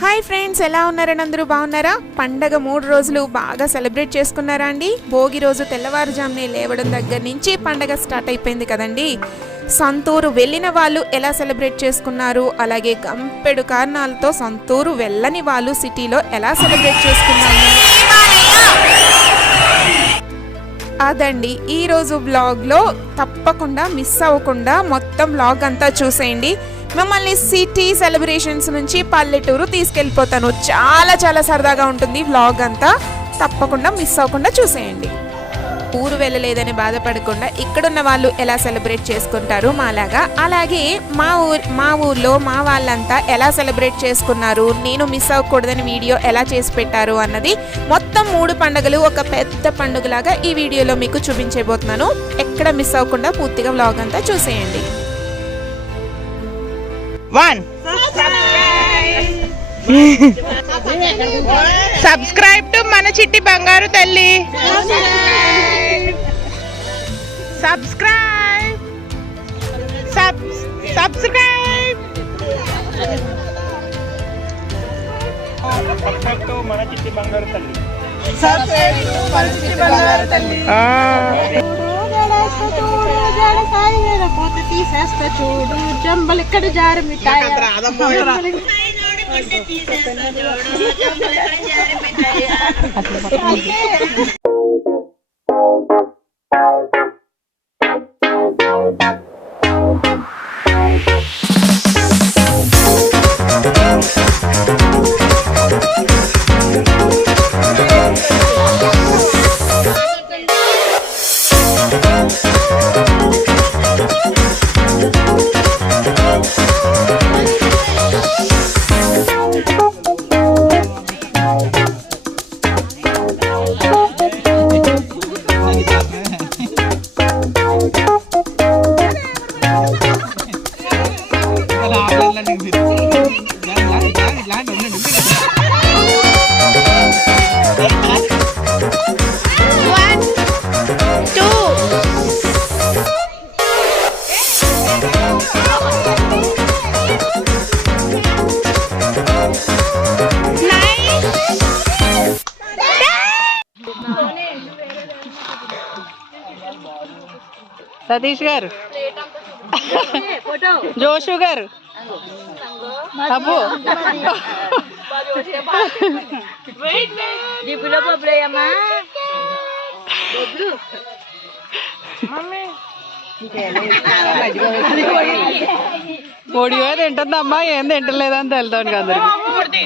Hi friends, ఎలా ఉన్నారని అందరూ బాగున్నారా? పండగ 3 రోజులు బాగా సెలబ్రేట్ చేసుకున్నారా అండి? భోగి రోజు తెల్లవారుజామునే లేవడం దగ్గర నుంచి పండగ స్టార్ట్ అయిపోయింది కదండి. సొంతూరు వెళ్ళిన వాళ్ళు ఎలా సెలబ్రేట్ చేసుకున్నారు, అలాగే గంపెడు కారణాలతో సొంతూరు వెళ్ళని వాళ్ళు సిటీలో ఎలా సెలబ్రేట్ చేసుకున్నారు అదండి ఈరోజు బ్లాగ్లో. తప్పకుండా మిస్ అవ్వకుండా మొత్తం బ్లాగ్ అంతా చూసేయండి. మిమ్మల్ని సిటీ సెలబ్రేషన్స్ నుంచి పల్లెటూరు తీసుకెళ్ళిపోతాను. చాలా చాలా సరదాగా ఉంటుంది బ్లాగ్ అంతా. తప్పకుండా మిస్ అవ్వకుండా చూసేయండి. ఊరు వెళ్ళలేదని బాధపడకుండా ఇక్కడున్న వాళ్ళు ఎలా సెలబ్రేట్ చేసుకుంటారు మాలాగా, అలాగే మా ఊర్లో మా వాళ్ళంతా ఎలా సెలబ్రేట్ చేసుకున్నారు, నేను మిస్ అవ్వకూడదని వీడియో ఎలా చేసి పెట్టారు అన్నది మొత్తం 3 పండుగలు ఒక పెద్ద పండుగలాగా ఈ వీడియోలో మీకు చూపించబోతున్నాను. ఎక్కడ మిస్ అవ్వకుండా పూర్తిగా వ్లాగ్ అంతా చూసేయండి. 1 సబ్స్క్రైబ్ టు మన చిట్టి బంగారు తల్లి. సబ్స్క్రైబ్ టు మన చిట్టి బంగారు తల్లి. చూడు జంబలు ఇక్కడ జారు మిఠాయి. సతీష్ గారు, జోషు గారు, అబ్బు పొడిగా తింటుందమ్మా, ఏం తింటలేదని తెలుతాను కదా అందరికి.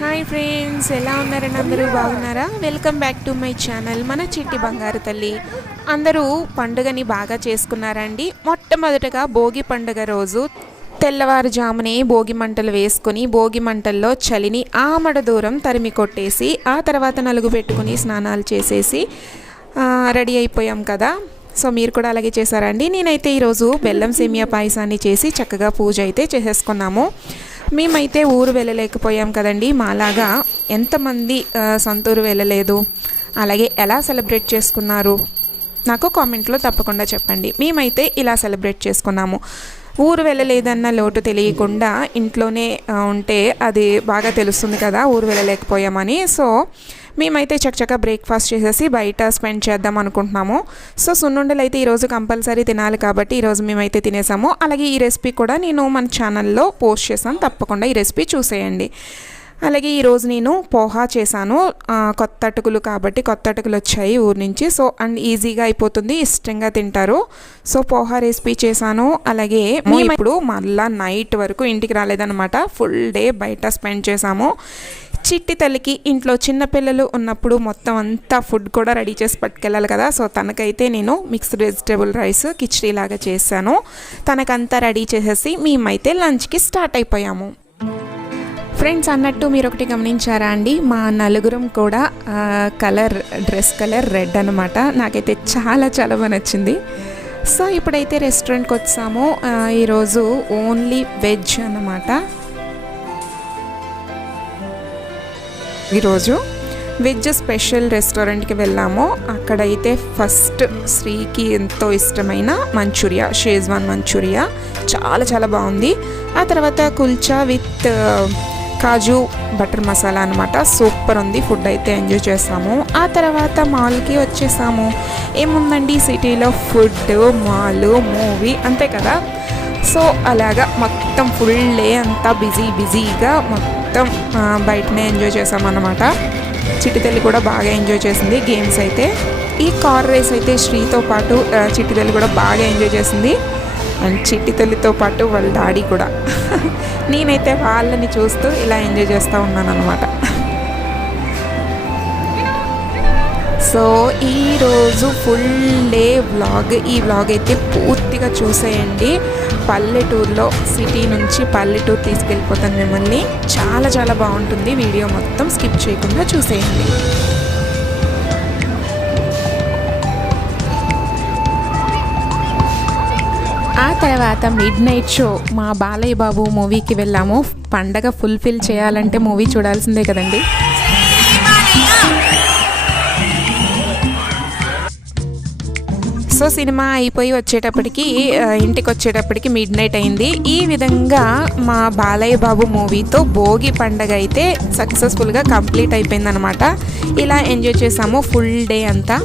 హాయ్ ఫ్రెండ్స్, ఎలా ఉన్నారని అందరూ బాగున్నారా? Welcome back to my channel మన చిట్టి బంగారు తల్లి. అందరూ పండుగని బాగా చేసుకున్నారండి. మొట్టమొదటగా భోగి పండుగ రోజు తెల్లవారుజామునే భోగి మంటలు వేసుకొని భోగి మంటల్లో చలిని ఆమడ దూరం తరిమి కొట్టేసి ఆ తర్వాత నలుగు పెట్టుకుని స్నానాలు చేసేసి రెడీ అయిపోయాం కదా. సో మీరు కూడా అలాగే చేశారండి. నేనైతే ఈరోజు బెల్లం సేమియా పాయసాన్ని చేసి చక్కగా పూజ అయితే చేసేసుకున్నాము. మేమైతే ఊరు వెళ్ళలేకపోయాం కదండి. మాలాగా ఎంతమంది సొంతూరు వెళ్ళలేదు, అలాగే ఎలా సెలబ్రేట్ చేసుకున్నారు నాకు కామెంట్లో తప్పకుండా చెప్పండి. మేమైతే ఇలా సెలబ్రేట్ చేసుకున్నాము. ఊరు వెళ్ళలేదన్న లోటు తెలియకుండా ఇంట్లోనే ఉంటే అది బాగా తెలుస్తుంది కదా ఊరు వెళ్ళలేకపోయామని. సో మేమైతే చక్కగా బ్రేక్ఫాస్ట్ చేసేసి బయట స్పెండ్ చేద్దాం అనుకుంటున్నాము. సో సున్నుండలు అయితే ఈరోజు కంపల్సరీ తినాలి కాబట్టి ఈరోజు మేమైతే తినేసాము. అలాగే ఈ రెసిపీ కూడా నేను మన ఛానల్లో పోస్ట్ చేశాను, తప్పకుండా ఈ రెసిపీ చూసేయండి. అలాగే ఈరోజు నేను పోహా చేశాను. కొత్త అటుకులు కాబట్టి కొత్త అటుకులు వచ్చాయి ఊరు నుంచి. సో అండ్ ఈజీగా అయిపోతుంది, ఇష్టంగా తింటారు. సో పోహా రెసిపీ చేశాను. అలాగే మేము ఇప్పుడు మళ్ళీ నైట్ వరకు ఇంటికి రాలేదన్నమాట. ఫుల్ డే బయట స్పెండ్ చేసాము. చిట్టి తల్లికి ఇంట్లో చిన్నపిల్లలు ఉన్నప్పుడు మొత్తం అంతా ఫుడ్ కూడా రెడీ చేసి పట్టుకెళ్ళాలి కదా. సో తనకైతే నేను మిక్స్డ్ వెజిటేబుల్ రైస్ కిచడీ లాగా చేశాను. తనకంతా రెడీ చేసేసి మేమైతే లంచ్కి స్టార్ట్ అయిపోయాము. ఫ్రెండ్స్ అన్నట్టు మీరు ఒకటి గమనించారా అండి, మా నలుగురం కూడా డ్రెస్ కలర్ రెడ్ అనమాట. నాకైతే చాలా చాలా బాగా నచ్చింది. సో ఇప్పుడైతే రెస్టారెంట్కి వచ్చాము. ఈరోజు ఓన్లీ వెజ్ అన్నమాట. ఈరోజు వెజ్ స్పెషల్ రెస్టారెంట్కి వెళ్ళాము. అక్కడైతే ఫస్ట్ శ్రీకి ఎంతో ఇష్టమైన మంచూరియా, షేజ్వాన్ మంచూరియా చాలా చాలా బాగుంది. ఆ తర్వాత kulcha with kaju butter masala అనమాట, సూపర్ ఉంది. ఫుడ్ అయితే ఎంజాయ్ చేసాము. ఆ తర్వాత మాల్కి వచ్చేసాము. ఏముందండి సిటీలో ఫుడ్, మాల్, మూవీ అంతే కదా. సో అలాగా మొత్తం ఫుల్ డే అంతా బిజీగా మొత్తం బయటనే ఎంజాయ్ చేసామన్నమాట. చిట్టి తల్లి కూడా బాగా ఎంజాయ్ చేసింది గేమ్స్ అయితే. ఈ కార్ రేస్ అయితే శ్రీతో పాటు చిట్టి తల్లి కూడా బాగా ఎంజాయ్ చేసింది. అండ్ చిట్టి తల్లితో పాటు వాళ్ళ డాడీ కూడా. నేనైతే వాళ్ళని చూస్తూ ఇలా ఎంజాయ్ చేస్తూ ఉన్నాను అనమాట. సో ఈరోజు ఫుల్ డే వ్లాగ్, ఈ వ్లాగ్ అయితే పూర్తిగా చూసేయండి. పల్లెటూరులో, సిటీ నుంచి పల్లెటూరు తీసుకెళ్ళిపోతాను మిమ్మల్ని. చాలా చాలా బాగుంటుంది. వీడియో మొత్తం స్కిప్ చేయకుండా చూసేయండి. ఆ తర్వాత మిడ్ నైట్ షో మా బాలయ్య బాబు మూవీకి వెళ్ళాము. పండగ ఫుల్ఫిల్ చేయాలంటే మూవీ చూడాల్సిందే కదండి. సో సినిమా అయిపోయి వచ్చేటప్పటికి ఇంటికి వచ్చేటప్పటికి మిడ్ నైట్ అయింది. ఈ విధంగా మా బాలయ్య బాబు మూవీతో భోగి పండగ అయితే సక్సెస్ఫుల్గా కంప్లీట్ అయిపోయిందనమాట. ఇలా ఎంజాయ్ చేసాము ఫుల్ డే అంతా.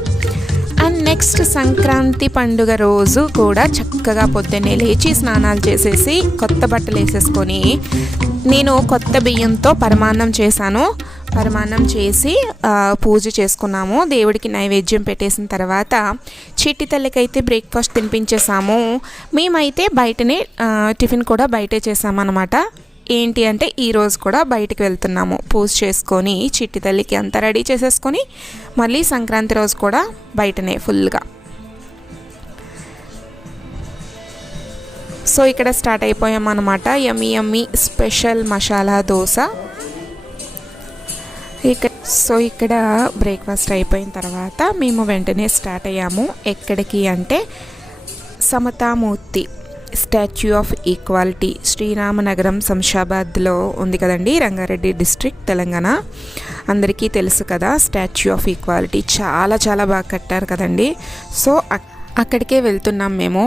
అండ్ నెక్స్ట్ సంక్రాంతి పండుగ రోజు కూడా చక్కగా పొద్దున్నే లేచి స్నానాలు చేసేసి కొత్త బట్టలు వేసేసుకొని నేను కొత్త బియ్యంతో పరమాన్నం చేశాను. పరమాన్నం చేసి పూజ చేసుకున్నాము. దేవుడికి నైవేద్యం పెట్టేసిన తర్వాత చిట్టి తల్లికైతే బ్రేక్ఫాస్ట్ తినిపించేసాము. మేమైతే బయటనే టిఫిన్ కూడా బయటే చేసామన్నమాట. ఏంటి అంటే ఈరోజు కూడా బయటికి వెళ్తున్నాము. పూజ చేసుకొని చిట్టి తల్లికి అంతా రెడీ చేసేసుకొని మళ్ళీ సంక్రాంతి రోజు కూడా బయటనే ఫుల్గా. సో ఇక్కడ స్టార్ట్ అయిపోయామన్నమాట. యమ్మీ స్పెషల్ మసాలా దోశ. ఇక్కడ బ్రేక్ఫాస్ట్ అయిపోయిన తర్వాత మేము వెంటనే స్టార్ట్ అయ్యాము. ఎక్కడికి అంటే సమతామూర్తి స్టాచ్యూ ఆఫ్ ఈక్వాలిటీ, శ్రీరామనగరం శంషాబాద్లో ఉంది కదండి, రంగారెడ్డి డిస్ట్రిక్ట్, తెలంగాణ. అందరికీ తెలుసు కదా స్టాచ్యూ ఆఫ్ ఈక్వాలిటీ. చాలా చాలా బాగా కట్టారు కదండి. సో అక్కడికే వెళ్తున్నాం మేము.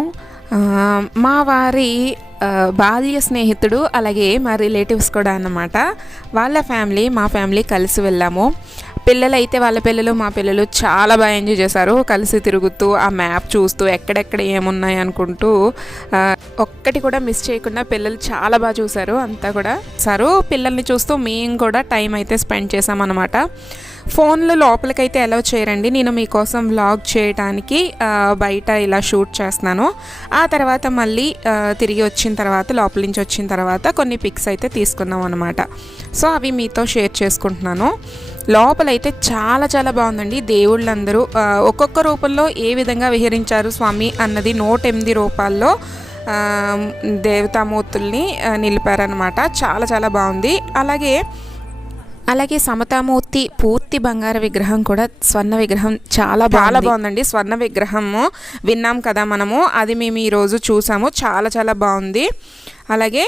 మా వారి బాల్య స్నేహితుడు, అలాగే మా రిలేటివ్స్ కూడా అన్నమాట. వాళ్ళ ఫ్యామిలీ మా ఫ్యామిలీ కలిసి వెళ్ళాము. పిల్లలు అయితే వాళ్ళ పిల్లలు మా పిల్లలు చాలా బాగా ఎంజాయ్ చేశారు. కలిసి తిరుగుతూ ఆ మ్యాప్ చూస్తూ ఎక్కడెక్కడ ఏమున్నాయి అనుకుంటూ ఒక్కటి కూడా మిస్ చేయకుండా పిల్లలు చాలా బాగా చూశారు. అంతా కూడా పిల్లల్ని చూస్తూ మేము కూడా టైం అయితే స్పెండ్ చేసామన్నమాట. ఫోన్లో లోపలికైతే అలౌ చేయరండి. నేను మీకోసం వ్లాగ్ చేయడానికి బయట ఇలా షూట్ చేస్తున్నాను. ఆ తర్వాత మళ్ళీ తిరిగి వచ్చిన తర్వాత, లోపల నుంచి వచ్చిన తర్వాత కొన్ని పిక్స్ అయితే తీసుకున్నాం అనమాట. సో అవి మీతో షేర్ చేసుకుంటున్నాను. లోపలైతే చాలా చాలా బాగుందండి. దేవుళ్ళందరూ ఒక్కొక్క రూపంలో ఏ విధంగా విహరించారు స్వామి అన్నది 108 రూపాల్లో దేవతామూర్తుల్ని నిలిపారనమాట. చాలా చాలా బాగుంది. అలాగే సమతామూర్తి పూర్తి బంగారు విగ్రహం కూడా, స్వర్ణ విగ్రహం చాలా బాగుందండి. స్వర్ణ విగ్రహము విన్నాం కదా మనము, అది మేము ఈరోజు చూసాము. చాలా చాలా బాగుంది. అలాగే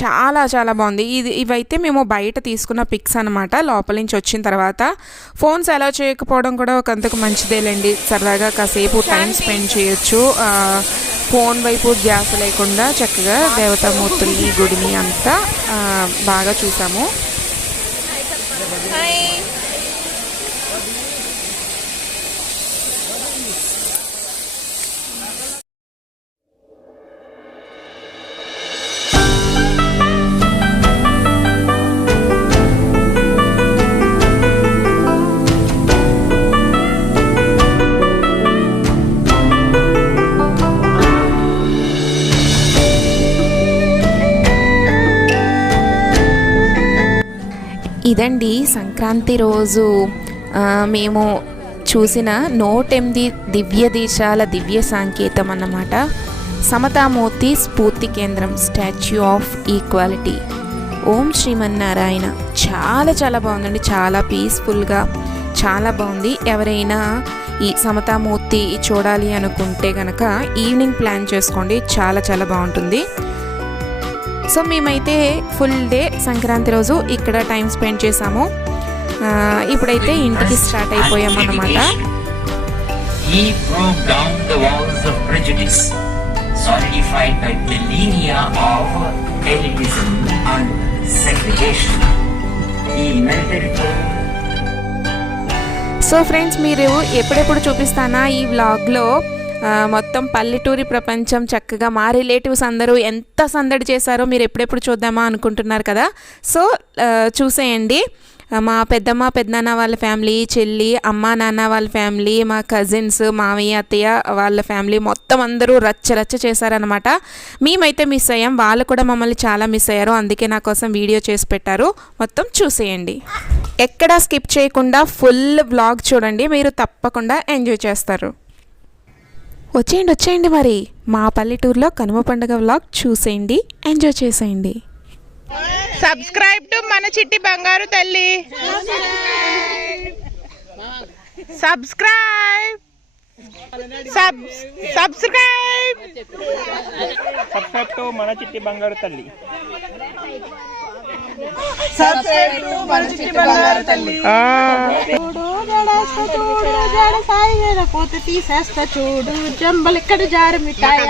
చాలా చాలా బాగుంది. ఇవైతే మేము బయట తీసుకున్న పిక్స్ అనమాట. లోపల నుంచి వచ్చిన తర్వాత ఫోన్స్ అలౌ చేయకపోవడం కూడా ఒకంతకు మంచిదేలేండి. సరదాగా కాసేపు టైం స్పెండ్ చేయొచ్చు. ఫోన్ వైపు ధ్యాస లేకుండా చక్కగా దేవతామూర్తుల్ని, గుడిని అంతా బాగా చూసాము. ఇదండి సంక్రాంతి రోజు మేము చూసిన 108 దివ్య దేశాల దివ్య సంకేతం అన్నమాట. సమతామూర్తి స్ఫూర్తి కేంద్రం, స్టాచ్యూ ఆఫ్ ఈక్వాలిటీ. ఓం శ్రీమన్నారాయణ. చాలా చాలా బాగుందండి. చాలా పీస్ఫుల్గా చాలా బాగుంది. ఎవరైనా ఈ సమతామూర్తి చూడాలి అనుకుంటే కనుక ఈవినింగ్ ప్లాన్ చేసుకోండి, చాలా చాలా బాగుంటుంది. సో మేమైతే ఫుల్ డే సంక్రాంతి రోజు ఇక్కడ టైం స్పెండ్ చేసాము. ఇప్పుడైతే ఇంటికి start అయిపోయామన్నమాట. He broke down the walls of prejudice, solidified by millennia of elitism and segregation. He melted so friends, మీరు ఎప్పుడెప్పుడు చూపిస్తానా ఈ వ్లాగ్లో మొత్తం పల్లెటూరి ప్రపంచం చక్కగా మా రిలేటివ్స్ అందరూ ఎంత సందడి చేశారో మీరు ఎప్పుడెప్పుడు చూద్దామా అనుకుంటున్నారు కదా. సో చూసేయండి. మా పెద్దమ్మ పెద్దనాన్న వాళ్ళ ఫ్యామిలీ, చెల్లి, అమ్మ నాన్న వాళ్ళ ఫ్యామిలీ, మా కజిన్స్, మామయ్య అత్తయ్య వాళ్ళ ఫ్యామిలీ మొత్తం అందరూ రచ్చ చేశారనమాట. మేమైతే మిస్ అయ్యాం, వాళ్ళు కూడా మమ్మల్ని చాలా మిస్ అయ్యారు. అందుకే నా కోసం వీడియో చేసి పెట్టారు. మొత్తం చూసేయండి, ఎక్కడా స్కిప్ చేయకుండా ఫుల్ వ్లాగ్ చూడండి, మీరు తప్పకుండా ఎంజాయ్ చేస్తారు. వచ్చేయండి మరి మా పల్లెటూరులో కనుమ పండుగ వ్లాగ్ చూసేయండి, ఎంజాయ్ చేసేయండి. సబ్స్క్రైబ్ టు మన చిట్టి బంగారు తల్లి. సబ్స్క్రైబ్ సబ్స్క్రైబ్ టు మన చిట్టి బంగారు తల్లి. చూడు జడేస్తా చూడు జడ సాయి మీద పోత తీసేస్తా చూడు జంబలు ఇక్కడ జారు మిఠాయి.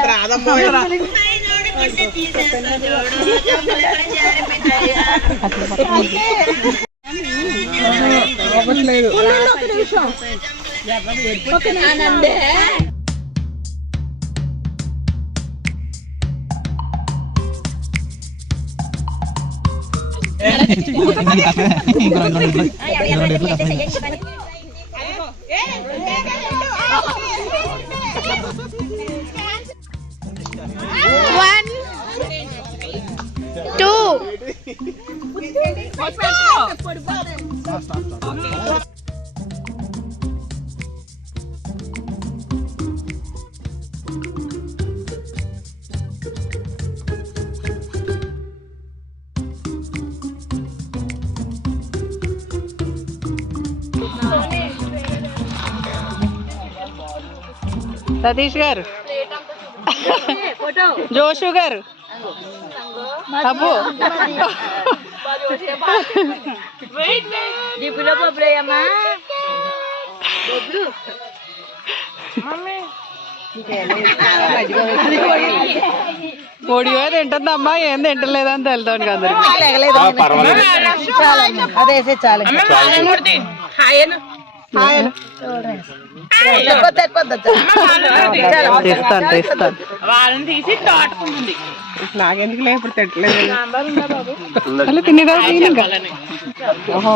సతీష్ గారు, జోషు గారు, అబ్బు పొడి తింటుందమ్మా, ఏం తింటలేదని తెలుతాను అందరికి. నాకెందుకు లే, ఇప్పుడు తిట్టలేదు తినేదా. ఓహో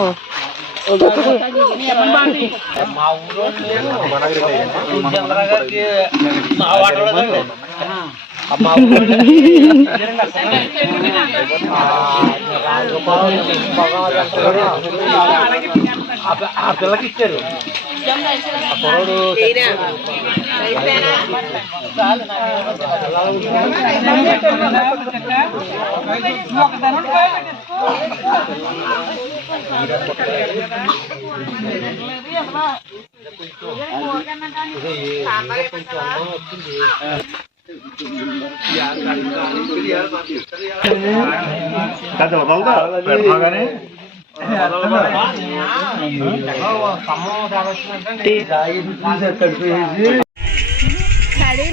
ఆ పిల్లకి ఇచ్చారు.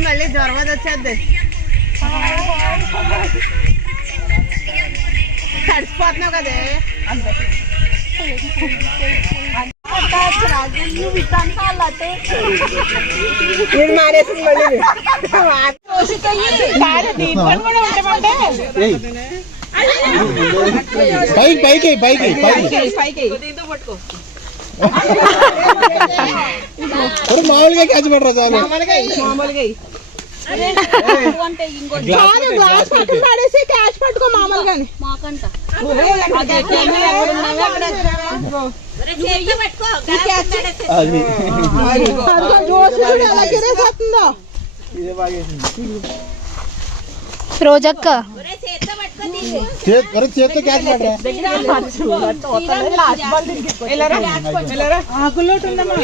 మళ్ళీ జ్వరం వచ్చేద్ది, తడిసిపోతున్నావు కదే. మానేసింది మళ్ళీ మామూలుగా క్యాచ్ పడరా చాలు. గ్లాస్ పట్టుకుని పడేసి క్యాష్ పట్టుకో మామూలుగా. రోజక్క చేతితో క్యాచ్ పడరా ఆకులోటు ఉందమ్మా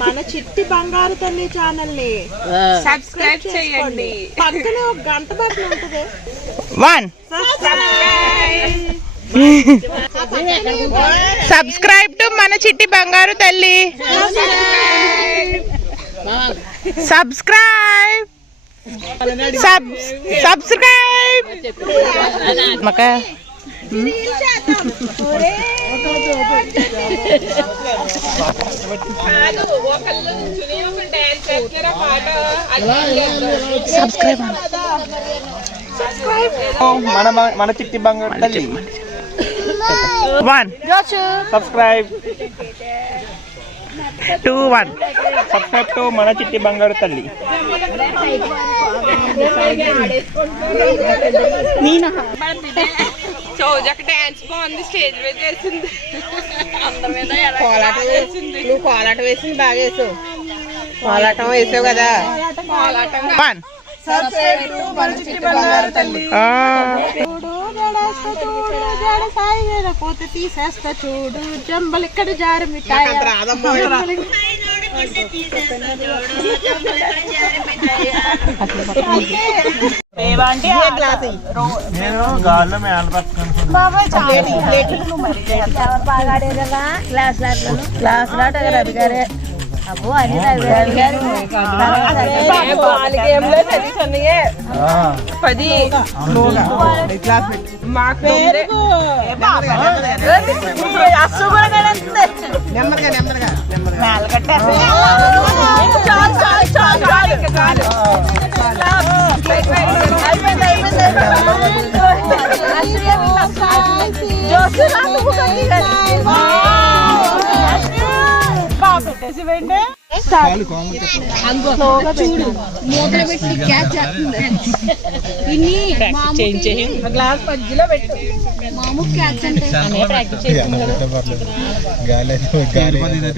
మన చిట్టి బంగారు తల్లి ఛానల్ ని సబ్స్క్రైబ్ చేయండి. పక్కనే ఒక గంట బటన్ ఉంటుంది. 1 సబ్స్క్రైబ్ టు మన చిట్టి బంగారు తల్లి. సబ్స్క్రైబ్ సబ్స్క్రైబ్ మకా మన చిట్టి బంగారు తల్లి 1 సబ్స్క్రైబ్ 2 1 సబ్స్క్రైబ్ టు మన చిట్టి బంగారు తల్లి. చౌజక్ డాన్స్ బాగుంది, స్టేజ్ మీద చేసింది. నువ్వు కోలాటం వేసింది బాగా వేసావు. కోలాటం వేసావు కదా. 1 చూడు జడేస్తా చూడు జడ సాయి పోతే తీసేస్తా చూడు జంబలు ఇక్కడ జారి మిఠాయి. నేను గాల్లో మేళ పట్టుకున్నాను. గ్లాస్ మధ్యలో పెట్టు.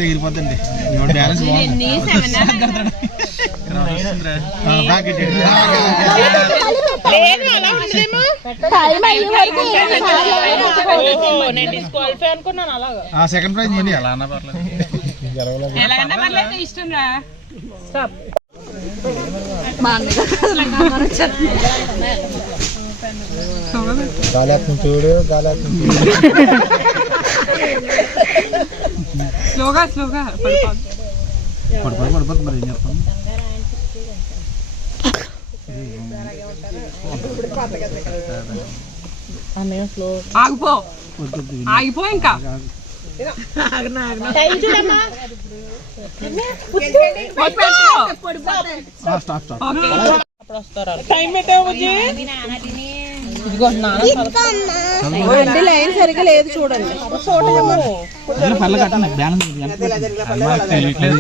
ఎగిరిపోతుంది. సెకండ్ ప్రైజ్ ఏంటి అలా అన్న పర్లేదు. ఇష్టం రా. గాలేస్తుంది చూడు, గాలేస్తుంది. స్లోగా స్లోగా పడిపోతుంది మరి ఏం చెప్తాం. ఆగిపో, ఆగిపో ఇంకా. లైన్ సరిగా లేదు చూడండి.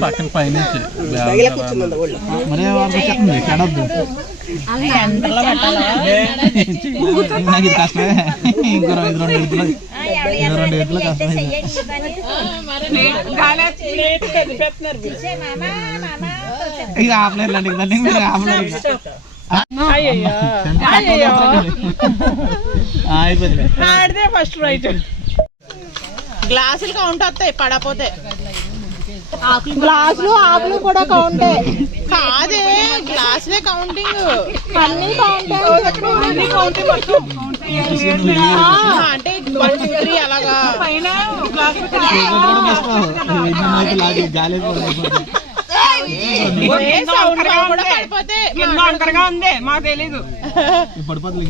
పక్కన పైన మరి కడద్దు. నాకు ఇది కష్టమే. ఇంకో 2 ఎత్తులు కష్టమే. ఇది ఆపలేదు అయిపోయింది. First right. గ్లాసులు కౌంట్ వస్తాయి పడపోతే. గ్లాసులు ఆకులు కూడా కౌంటే. కాదే గ్లాసులే కౌంటింగ్. అన్ని కౌంటింగ్ అంటే 1 2 3 అలాగా. గాలి మాకు తెలీదు. పడిపోతుంది.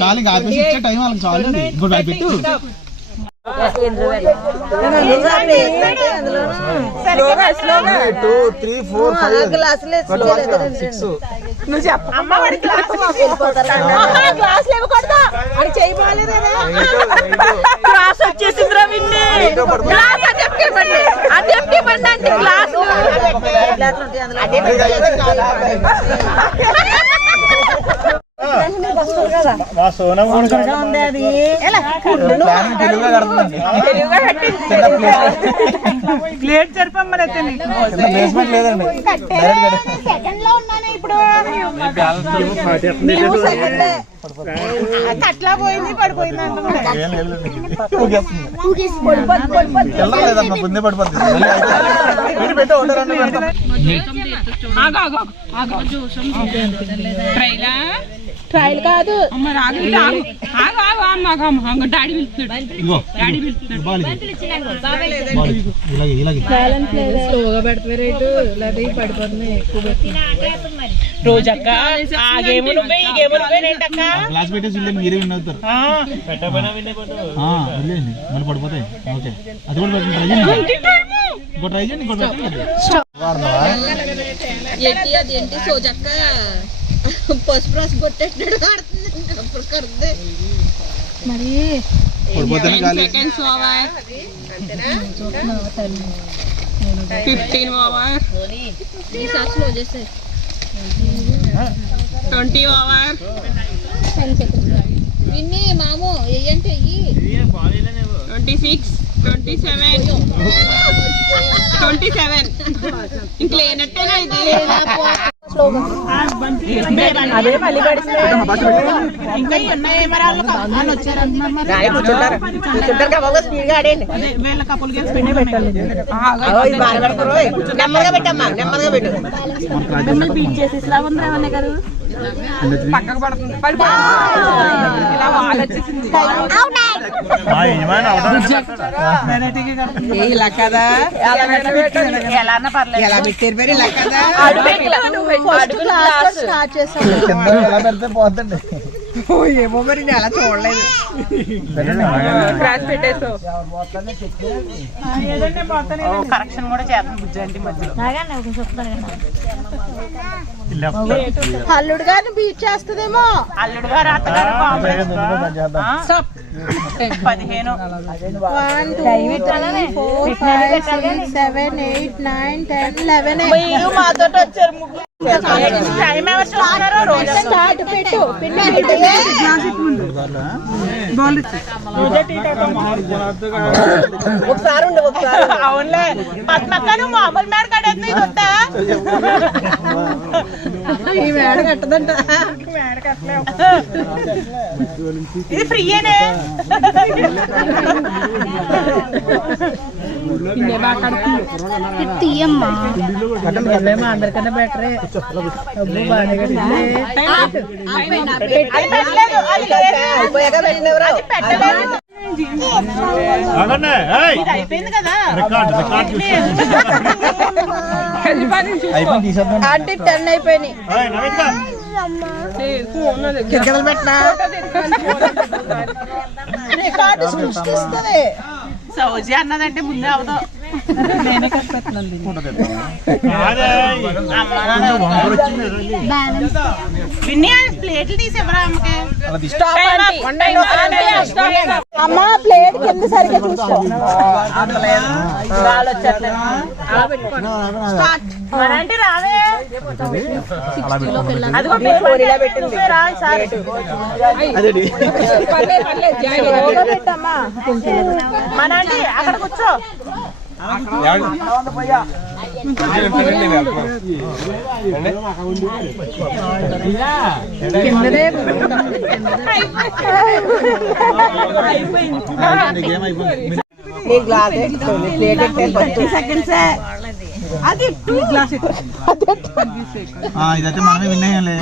చాలు ఇంకా ఆపేసి ఇచ్చే టైం వాళ్ళకి చాలు. ఇంకోటి పెట్టు. వచ్చేసింది ప్లేట్ సరిపోమ్మని బేస్మెంట్ లేదండి సెకండ్ లో ఉన్నాను ఇప్పుడు అట్లా పోయింది పడిపోయింది లేదమ్మా ముందే పడిపోతుంది ట్రైల్ కాదు రోజక్క ఆ గేమ్ నువ్వే ఈ గేమ్ నువ్వేనేంటక్క గ్లాస్ పెట్టేసి మీరే విన్ అవుతారు మళ్ళీ పడిపోతాయి ఓకే అది కూడా ట్రై చేయండి ఇంకో ట్రై చేయండి ఇంకో అదేంటి సోజక్క పసుపు రాసి కొట్టేటట్టు ఆడుతుంది అప్పుడు కరుద్ది మరి పడిపోతేనే గాలి 15 ఓవర్ ఈ సార్ స్లో చేసారు 20 ఓవర్ 10 సెకండ్స్ విన్ని మామో ఏంటి అయ్యి 26 27 ఇంక లేనట్టేనా ఇది అదే మళ్ళీ ఇంకా కూర్చుంటారు స్పీడ్ గా ఆడేయండి వీళ్ళ కపుల్ గేమ్స్ పిండి పెట్టాలి నెమ్మదిగా పెట్టమ్మా నెమ్మదిగా పెట్టు మిమ్మల్ని బీట్ చేసి ఇట్లా ఉందా అన్న గారు పక్కకు పడుతుంది ఇలా ఆలోచించింది ఇలా కదా ఎలా అన్న పర్లేదు ఎలా పెట్టారు పేరు ఇలా కదా స్టార్ట్ చేసాను ఎలా పెడితే పోతండి ఏమో మరి నేను అలా చూడలేదు క్రాష్ పెట్టేసావు కరెక్షన్ కూడా చేస్తాను బుజ్జి అంటే మధ్యలో అల్లుడు గారిని బీట్ చేస్తుందేమో అల్లుడు గారు అత్తగారు 15 1 2 3 4 5 6 7 8 9 10 11 మీరు మాతో వచ్చారు టైం ఎవరు చూస్తున్నారు రోజు స్టార్ట్ పెట్టు ఒకసారి ఉండు ఒకసారి అవునులే పద్మక్క నువ్వు మామూలు మేడ కట్టేది వద్దా ఈ మేడ కట్టదంట మేడ కట్టలేవు ఇది ఫ్రీయేనే తీయమ్మా అందరికన్నా బెటరే అయిపోయింది కదా అంటే 10 అయిపోయినాయి పెట్టినా రికార్డు సృష్టిస్తుంది సౌజీ అన్నదంటే ముందే అవదు నేనే ప్లేట్లు తీసేవరా అమ్మ ప్లేట్ కింద సరిగ్గా చూసుకో రావే అదిగో పెట్టింది పెట్టమ్మా మన అంటే అక్కడ కూర్చో ఇదైతే మనమే విన్నాయంలే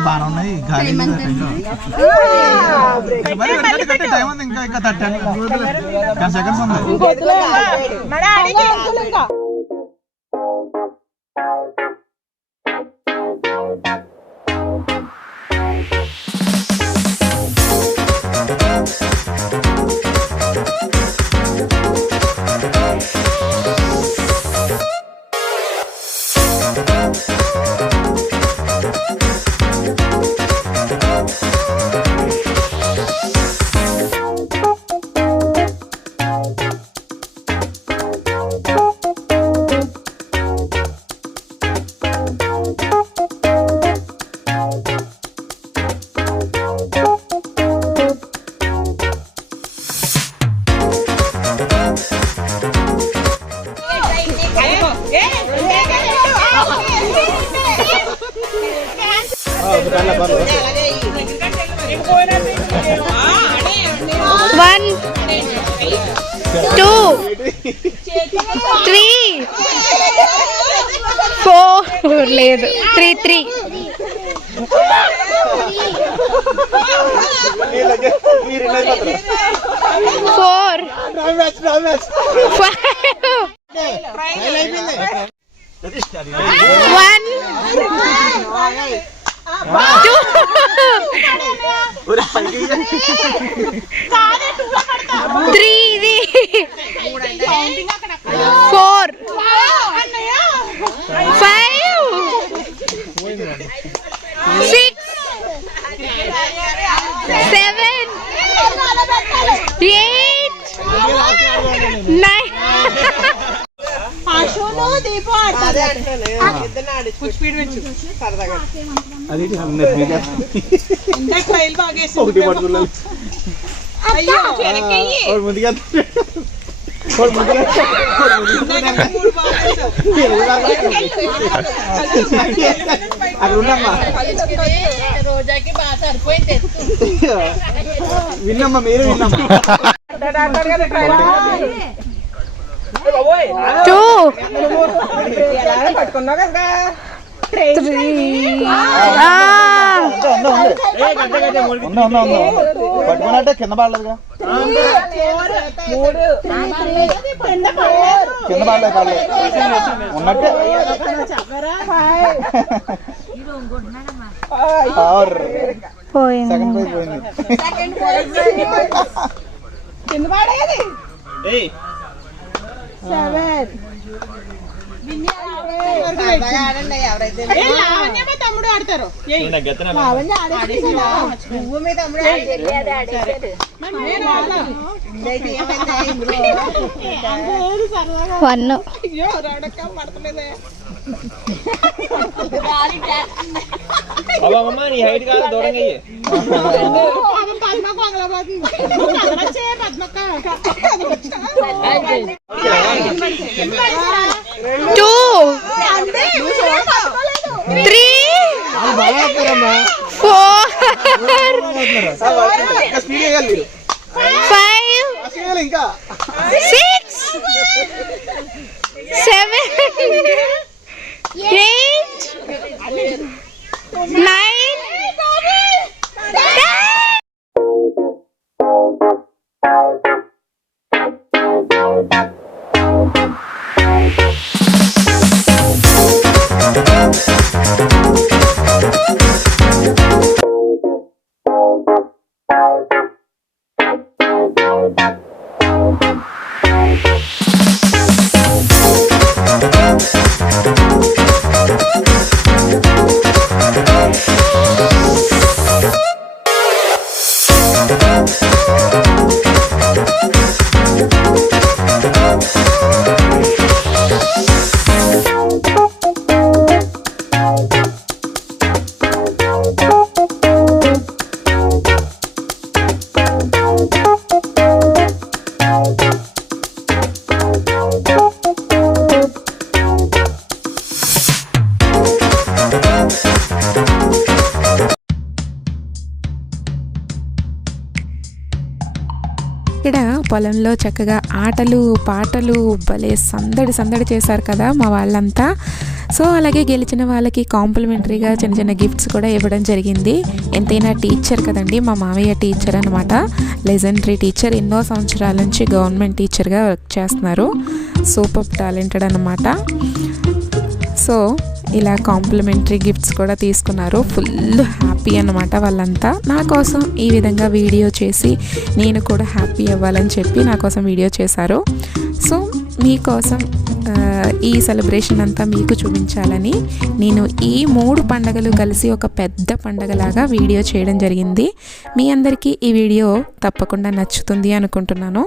బాగా ఉన్నాయి టైం ఉంది ఇంకా ఇంకా 10 సెకండ్స్ ఉంది One, two, three, four. లేదు 3 4 5 విన్నమ్మా మీరు విన్నమ్మా 2 పట్టుకున్నావు కదా 3 పట్టుకున్నట్టే కింద పడలేదుగా కింద పడలేదు ఉన్నట్టే సెకండ్ ప్రైజ్ పోయింది కింద పడేది 7 తమ్ముడు ఆడతారు నీ హైట్ కాదు దూరంగా 2 3 4 5 6 7 8 9 ఇక్కడ పొలంలో చక్కగా ఆటలు పాటలు భలే సందడి చేశారు కదా మా వాళ్ళంతా. సో అలాగే గెలిచిన వాళ్ళకి కాంప్లిమెంటరీగా చిన్న చిన్న గిఫ్ట్స్ కూడా ఇవ్వడం జరిగింది. ఎంతైనా టీచర్ కదండి, మా మామయ్య టీచర్ అనమాట, లెజెండరీ టీచర్. ఎన్నో సంవత్సరాల నుంచి గవర్నమెంట్ టీచర్గా వర్క్ చేస్తున్నారు. సూపర్ టాలెంటెడ్ అనమాట. సో ఇలా కాంప్లిమెంటరీ గిఫ్ట్స్ కూడా తీసుకున్నారు. ఫుల్ హ్యాపీ అన్నమాట వాళ్ళంతా. నా కోసం ఈ విధంగా వీడియో చేసి నేను కూడా హ్యాపీ అవ్వాలని చెప్పి నా కోసం వీడియో చేశారు. సో మీకోసం ఈ సెలబ్రేషన్ అంతా మీకు చూపించాలని నేను ఈ 3 పండుగలు కలిసి ఒక పెద్ద పండుగలాగా వీడియో చేయడం జరిగింది. మీ అందరికీ ఈ వీడియో తప్పకుండా నచ్చుతుంది అనుకుంటున్నాను.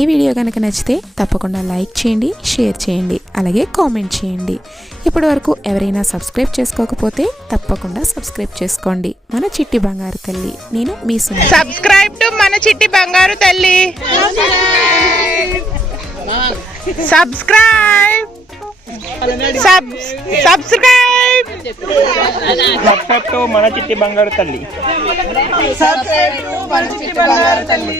ఈ వీడియో కనుక నచ్చితే తప్పకుండా లైక్ చేయండి, షేర్ చేయండి, అలాగే కామెంట్ చేయండి. ఇప్పటి వరకు ఎవరైనా సబ్స్క్రైబ్ చేసుకోకపోతే తప్పకుండా సబ్స్క్రైబ్ చేసుకోండి. మన చిట్టి బంగారు తల్లి, నేను మీ సునీత. సబ్స్క్రైబ్ టు మన చిట్టి బంగారు తల్లి. సబ్స్క్రైబ్. సబ్స్క్రైబ్ టు మన చిట్టి బంగారు తల్లి.